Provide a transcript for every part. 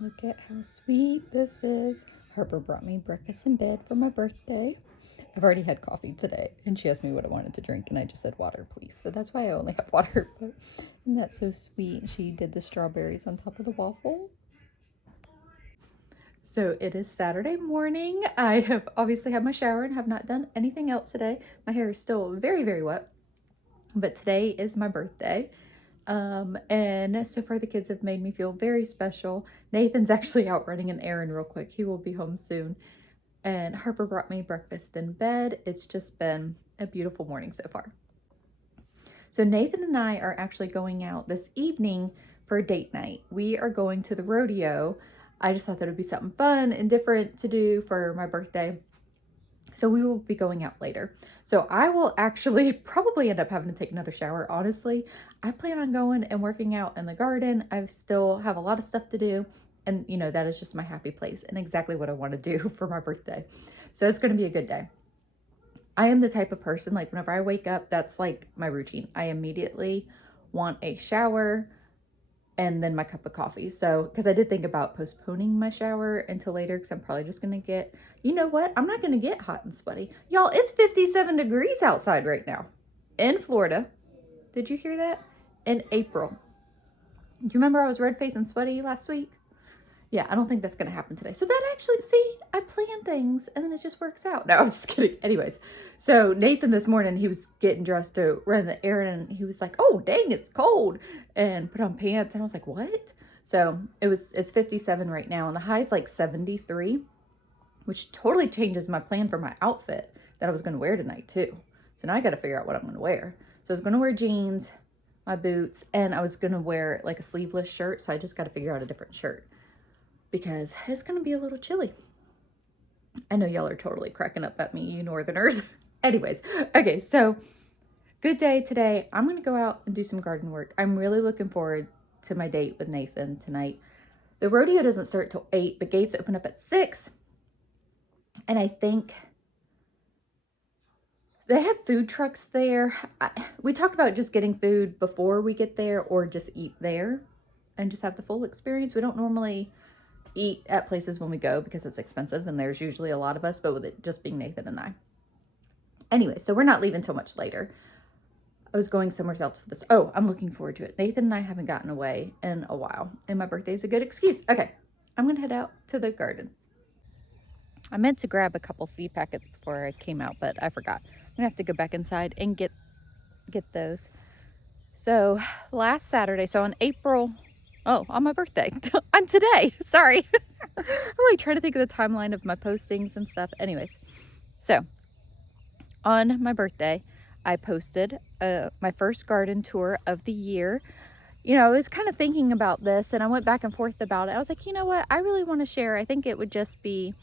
Look at how sweet this is. Harper brought me breakfast in bed for my birthday. I've already had coffee today, and she asked me what I wanted to drink, and I just said water, please. So that's why I only have water. But isn't that so sweet? She did the strawberries on top of the waffle. So it is Saturday morning. I have obviously had my shower and have not done anything else today. My hair is still very, very wet, but today is my birthday. And so far the kids have made me feel very special. Nathan's actually out running an errand real quick. He will be home soon. And Harper brought me breakfast in bed. It's just been a beautiful morning so far. So Nathan and I are actually going out this evening for a date night. We are going to the rodeo. I just thought that would be something fun and different to do for my birthday. So we will be going out later. So I will actually probably end up having to take another shower, honestly. I plan on going and working out in the garden. I still have a lot of stuff to do. And, you know, that is just my happy place and exactly what I want to do for my birthday. So it's going to be a good day. I am the type of person, like whenever I wake up, that's like my routine. I immediately want a shower and then my cup of coffee. So, because I did think about postponing my shower until later because I'm probably just going to get, you know what? I'm not going to get hot and sweaty. Y'all, it's 57 degrees outside right now in Florida. Did you hear that? In April. Do you remember I was red-faced and sweaty last week? Yeah, I don't think that's going to happen today. So that actually, see, I plan things and then it just works out. No, I'm just kidding. Anyways, so Nathan this morning, he was getting dressed to run the errand and he was like, oh, dang, it's cold, and put on pants. And I was like, what? So it's 57 right now and the high is like 73, which totally changes my plan for my outfit that I was going to wear tonight too. So now I got to figure out what I'm going to wear. So I was going to wear jeans, my boots, and I was going to wear like a sleeveless shirt. So I just got to figure out a different shirt, because it's going to be a little chilly. I know y'all are totally cracking up at me, you northerners. Anyways, okay, so good day today. I'm going to go out and do some garden work. I'm really looking forward to my date with Nathan tonight. The rodeo doesn't start till 8, but gates open up at 6. And I think they have food trucks there. We talked about just getting food before we get there or just eat there and just have the full experience. We don't normally eat at places when we go because it's expensive and there's usually a lot of us, but with it just being Nathan and I. Anyway, so we're not leaving till much later. I was going somewhere else for this. Oh, I'm looking forward to it. Nathan and I haven't gotten away in a while and my birthday is a good excuse. Okay, I'm going to head out to the garden. I meant to grab a couple seed packets before I came out, but I forgot. I'm going to have to go back inside and get those. So last Saturday, so on April... Oh, on my birthday. On today. Sorry. I'm like trying to think of the timeline of my postings and stuff. Anyways, so on my birthday, I posted my first garden tour of the year. You know, I was kind of thinking about this and I went back and forth about it. I was like, you know what? I really want to share. I think it would just be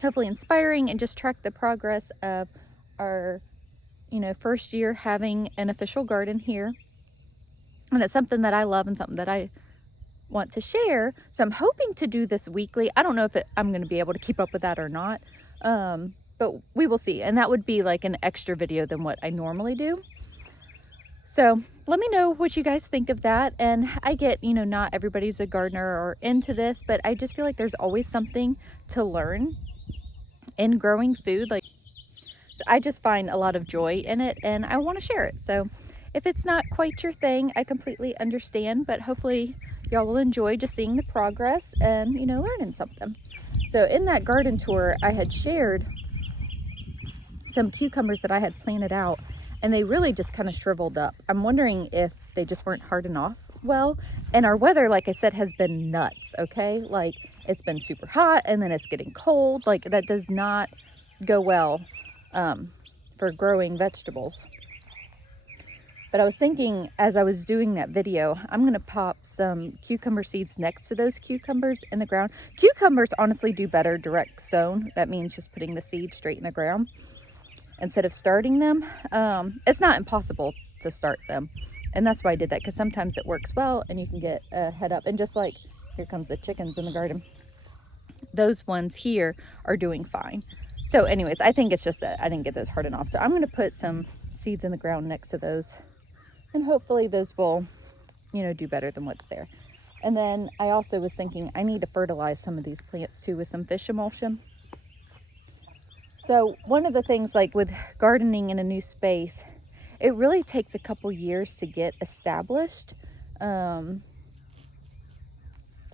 hopefully inspiring and just track the progress of our, you know, first year having an official garden here. And it's something that I love and something that I want to share. So I'm hoping to do this weekly. I don't know if I'm going to be able to keep up with that or not. But we will see. And that would be like an extra video than what I normally do. So let me know what you guys think of that. And I get, you know, not everybody's a gardener or into this, but I just feel like there's always something to learn in growing food. Like, I just find a lot of joy in it and I want to share it. So if it's not quite your thing, I completely understand, but hopefully y'all will enjoy just seeing the progress and, you know, learning something. So in that garden tour, I had shared some cucumbers that I had planted out and they really just kind of shriveled up. I'm wondering if they just weren't hardened off well. And our weather, like I said, has been nuts, okay? Like it's been super hot and then it's getting cold. Like that does not go well for growing vegetables. But I was thinking as I was doing that video, I'm going to pop some cucumber seeds next to those cucumbers in the ground. Cucumbers honestly do better direct sown. That means just putting the seed straight in the ground instead of starting them. It's not impossible to start them. And that's why I did that, because sometimes it works well and you can get a head up. And just like, here comes the chickens in the garden. Those ones here are doing fine. So anyways, I think it's just that I didn't get those hardened off. So I'm going to put some seeds in the ground next to those. And hopefully those will, you know, do better than what's there. And then I also was thinking I need to fertilize some of these plants too with some fish emulsion. So one of the things, like with gardening in a new space, it really takes a couple years to get established.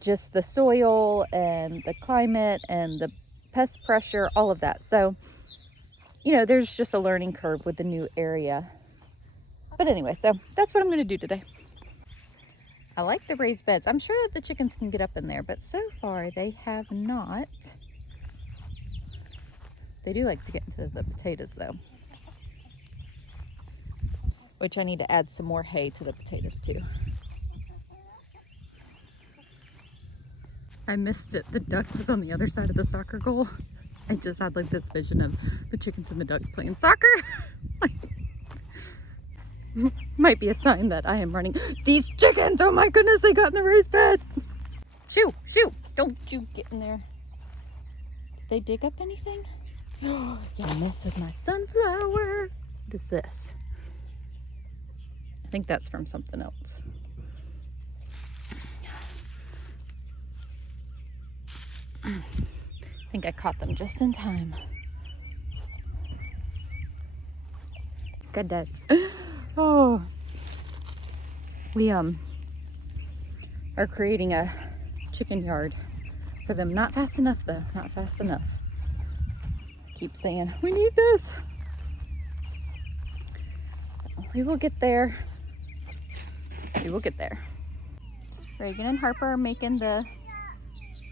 Just the soil and the climate and the pest pressure, all of that. So, you know, there's just a learning curve with the new area. But anyway, so that's what I'm going to do today. I like the raised beds. I'm sure that the chickens can get up in there, but so far they have not. They do like to get into the potatoes though, which I need to add some more hay to the potatoes too. I missed it. The duck was on the other side of the soccer goal. I just had like this vision of the chickens and the duck playing soccer. Might be a sign that I am running. These chickens, oh my goodness, they got in the raised bed. Shoo, shoo, don't you get in there. Did they dig up anything? Oh, you mess with my sunflower. What is this? I think that's from something else. I think I caught them just in time. Goodness. Oh, we are creating a chicken yard for them. Not fast enough though, not fast enough. Keep saying, we need this. We will get there. We will get there. Reagan and Harper are making the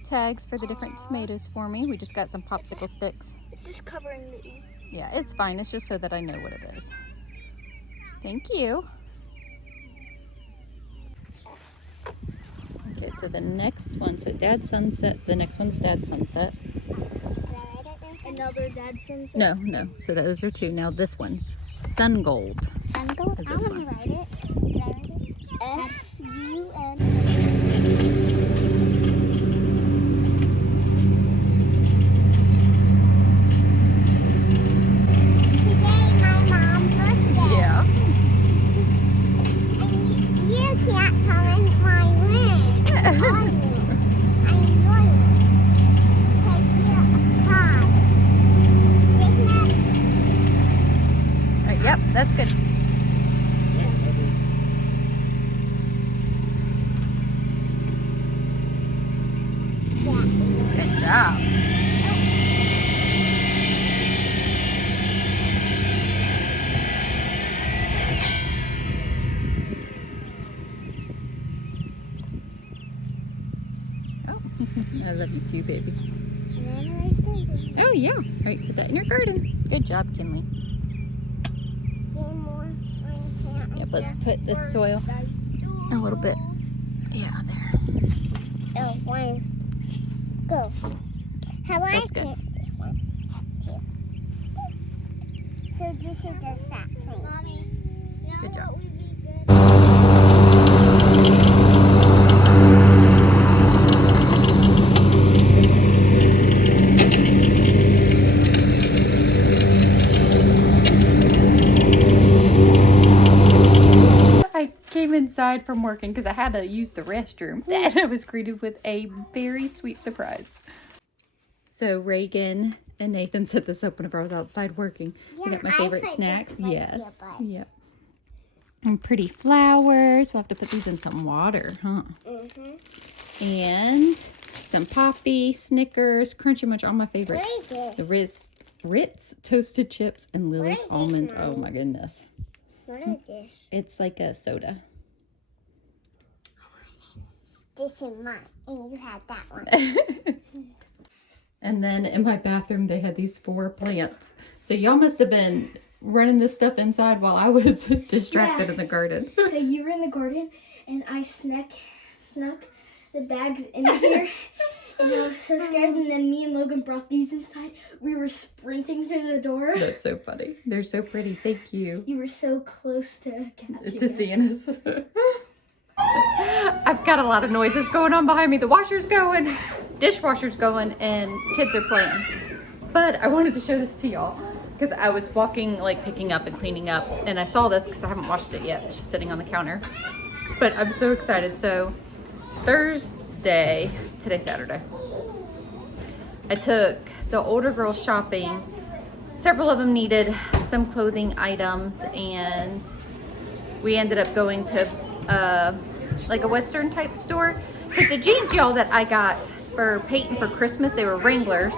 tags for the different tomatoes for me. We just got some popsicle sticks. It's just covering the E. Yeah, it's fine. It's just so that I know what it is. Thank you. Okay, so the next one, so Dad's Sunset, the next one's Dad's Sunset. Another Dad's Sunset? No, so those are two. Now this one, Sun Gold. Sun Gold? Is I this want one. to write it. Can I write it? S-U-N. Yep, that's good. Good job. Oh, I love you too, baby. Oh yeah, right, put that in your garden. Good job, Kinley. Yep, let's put the soil a little bit. Yeah, there. Oh, one. Go. How about That's good. 1, 2. So this is the sack thing. Mommy, Good job. I came inside from working because I had to use the restroom. And I was greeted with a very sweet surprise. So Reagan and Nathan set this up whenever I was outside working. Yeah, You got my I favorite put snacks. this right Yes. here, but- Yep. And pretty flowers. We'll have to put these in some water, huh? And some Poppy, Snickers, Crunchy Munch, all my favorites. What is The Ritz toasted chips and Lily's is this, almond. Oh Mommy? my goodness. What is this? It's like a soda. This is mine. And you had that one. And then in my bathroom, they had these 4 plants. So y'all must have been running this stuff inside while I was distracted in the garden. So you were in the garden, and I snuck the bags in here, and I was so scared. And then me and Logan brought these inside. We were sprinting through the door. That's so funny. They're so pretty. Thank you. You were so close to catching To us. seeing us. I've got a lot of noises going on behind me. The washer's going, dishwasher's going, and kids are playing. But I wanted to show this to y'all because I was walking, like picking up and cleaning up, and I saw this because I haven't washed it yet. It's just sitting on the counter. But I'm so excited. So Thursday, today's Saturday, I took the older girls shopping. Several of them needed some clothing items, and we ended up going to like a Western type store. Because the jeans, y'all, that I got for Peyton for Christmas, they were Wranglers.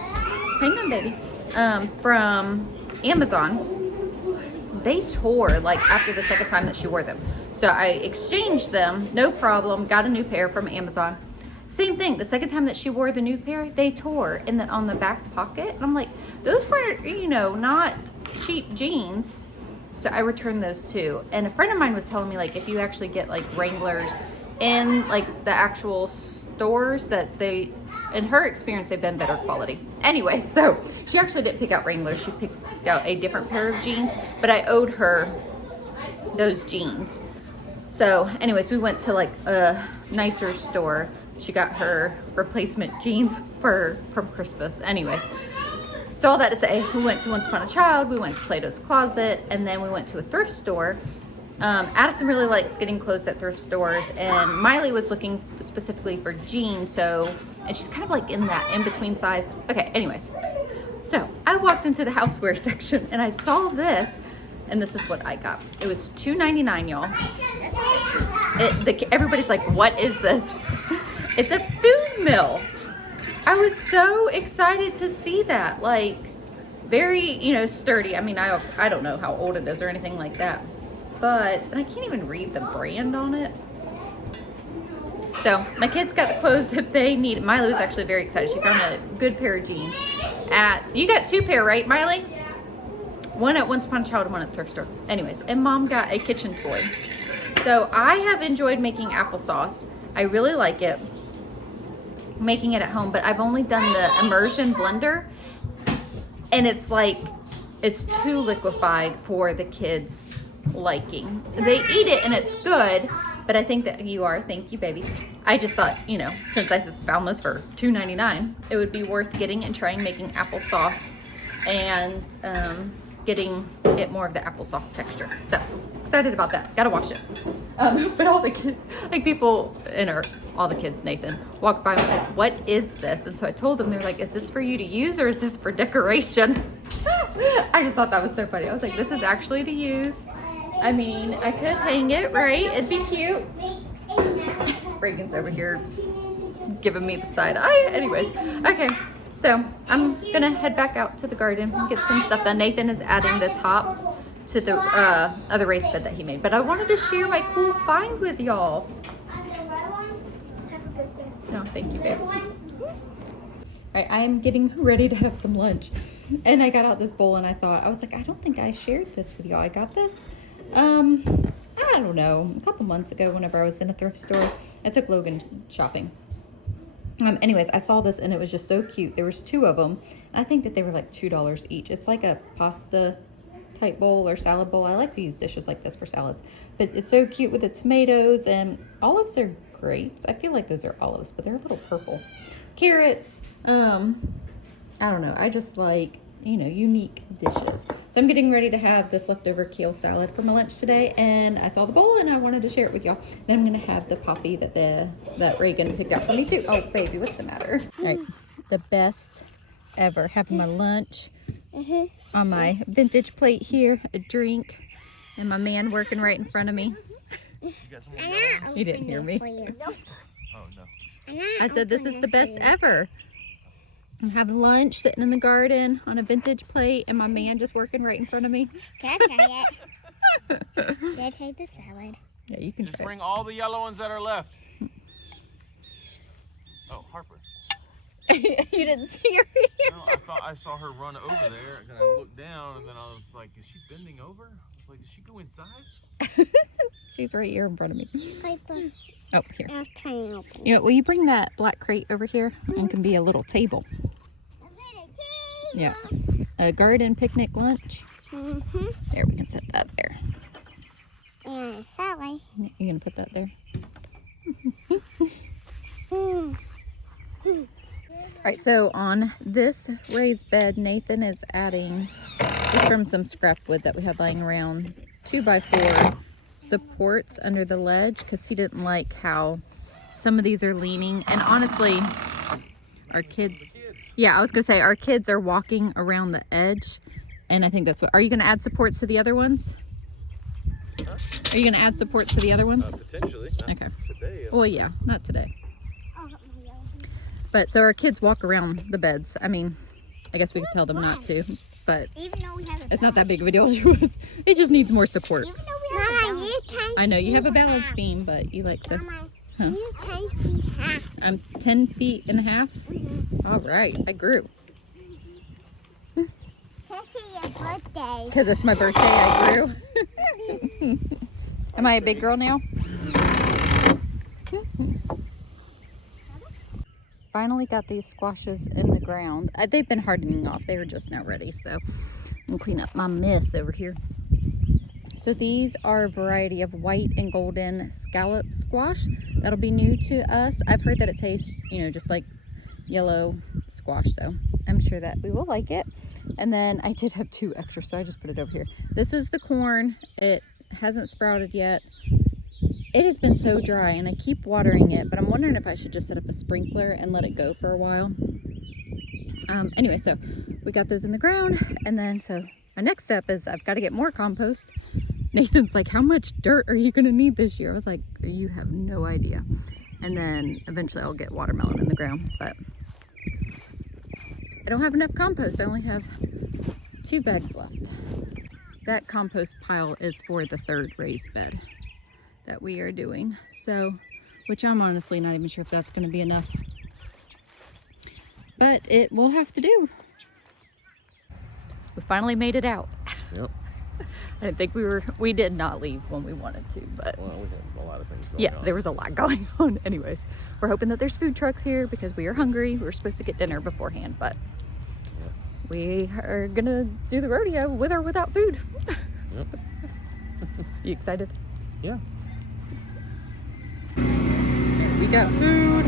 Hang on, baby. From Amazon. They tore like after the second time that she wore them. So I exchanged them, no problem, got a new pair from Amazon. Same thing, the second time that she wore the new pair, they tore on the back pocket. And I'm like, those were, you know, not cheap jeans. So I returned those too. And a friend of mine was telling me, like, if you actually get like Wranglers in like the actual stores, that they, in her experience, they've been better quality. Anyway, so she actually didn't pick out Wranglers. She picked out a different pair of jeans, but I owed her those jeans. So anyways, we went to like a nicer store. She got her replacement jeans from Christmas. Anyways, so all that to say, we went to Once Upon a Child, we went to Plato's Closet, and then we went to a thrift store. Addison really likes getting clothes at thrift stores, and Miley was looking specifically for jeans, and she's kind of like in that in-between size. Okay, anyways, so I walked into the housewear section and I saw this, and this is what I got. It was $2.99, y'all. Everybody's like, what is this? It's a food mill. I was so excited to see that. Like, very, you know, sturdy. I mean, I don't know how old it is or anything like that. But, and I can't even read the brand on it. So, my kids got the clothes that they needed. Miley was actually very excited. She found a good pair of jeans you got two pair, right, Miley? One at Once Upon a Child and one at the thrift store. Anyways, and Mom got a kitchen toy. So, I have enjoyed making applesauce. I really like it. Making it at home, but I've only done the immersion blender. And it's like, it's too liquefied for the kids' liking. They eat it and it's good, but I think that thank you, baby. I just thought, you know, since I just found this for $2.99, it would be worth getting and trying making applesauce and getting it more of the applesauce texture. So excited about that. Gotta wash it. But all the kids, like people all the kids, Nathan, walked by and was like, what is this? And so I told them, they're like, is this for you to use or is this for decoration? I just thought that was so funny. I was like, this is actually to use. I mean, I could hang it, right? It'd be cute. Reagan's over here giving me the side eye. Anyways, okay. So I'm gonna head back out to the garden and get some stuff done. Nathan is adding the tops to the other raised bed that he made. But I wanted to share my cool find with y'all. No, thank you, babe. All right, I'm getting ready to have some lunch. And I got out this bowl and I was like, I don't think I shared this with y'all. I got this, I don't know, a couple months ago whenever I was in a thrift store. I took Logan shopping. Anyways, I saw this and it was just so cute. There was two of them. I think that they were like $2 each. It's like a pasta type bowl or salad bowl. I like to use dishes like this for salads. But it's so cute with the tomatoes, and olives are grapes. I feel like those are olives, but they're a little purple. Carrots. I don't know. I just like, you know, unique dishes. So I'm getting ready to have this leftover kale salad for my lunch today, and I saw the bowl and I wanted to share it with y'all. Then I'm gonna have the poppy that Reagan picked out for me too. Oh baby, what's the matter? All right, the best ever. Having my lunch on my vintage plate here, a drink, and my man working right in front of me. You didn't hear me. Oh no. I said this is the best ever. I'm having lunch, sitting in the garden on a vintage plate, and my man just working right in front of me. Can I try it? Can I try the salad? Yeah, you can Just try bring all the yellow ones that are left. Oh, Harper. You didn't see her here. No, I thought I saw her run over there, and I looked down, and then I was like, is she bending over? I was like, did she go inside? She's right here in front of me. Piper. Oh, here. I was trying to open. You know, will you bring that black crate over here? And can be a little table. Yeah. A garden picnic lunch. There, we can set that there. And salad. You can put that there. Alright, so on this raised bed, Nathan is adding, just from some scrap wood that we had lying around, 2x4 supports under the ledge, because he didn't like how some of these are leaning, and honestly, our kids, yeah, I was gonna say our kids are walking around the edge, and I think that's what, are you gonna add supports to the other ones? Huh? Are you gonna add supports to the other ones? Potentially. Okay. Today. Well, yeah, not today. But so our kids walk around the beds. I mean, I guess we could tell them not to, but Even though we have a it's not that big of a deal. It just needs more support. Even though we have a balance. I know you have a balance beam, but you like to. Mama, Huh? you're 10 feet half. I'm 10 feet and a half. All right, I grew. This is your birthday. Because it's my birthday, I grew. Am I a big girl now? Finally got these squashes in the ground. They've been hardening off. They were just now ready, so I'm gonna clean up my mess over here. So these are a variety of white and golden scallop squash. That'll be new to us. I've heard that it tastes, you know, just like yellow squash, so I'm sure that we will like it. And then I did have 2 extra, so I just put it over here. This is the corn. It hasn't sprouted yet. It has been so dry, and I keep watering it, but I'm wondering if I should just set up a sprinkler and let it go for a while. Anyway, so we got those in the ground, and then so my next step is I've got to get more compost. Nathan's like, how much dirt are you gonna need this year? I was like, you have no idea. And then eventually I'll get watermelon in the ground, but I don't have enough compost. I only have 2 bags left. That compost pile is for the 3rd raised bed that we are doing, so, which I'm honestly not even sure if that's going to be enough, but it will have to do. We finally made it out. Yep. I didn't think we did not leave when we wanted to, but Well, we had a lot of things going yeah, on. there was a lot going on. Anyways, we're hoping that there's food trucks here because we are hungry. We were supposed to get dinner beforehand, but we are gonna do the rodeo with or without food. Yep. You excited? Yeah. We got food.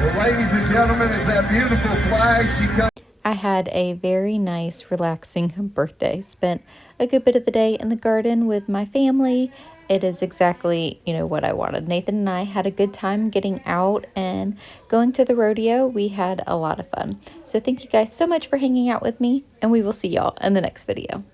Well, ladies and gentlemen, as that beautiful flag, she comes. I had a very nice, relaxing birthday. Spent a good bit of the day in the garden with my family. It is exactly, you know, what I wanted. Nathan and I had a good time getting out and going to the rodeo. We had a lot of fun. So thank you guys so much for hanging out with me, and we will see y'all in the next video.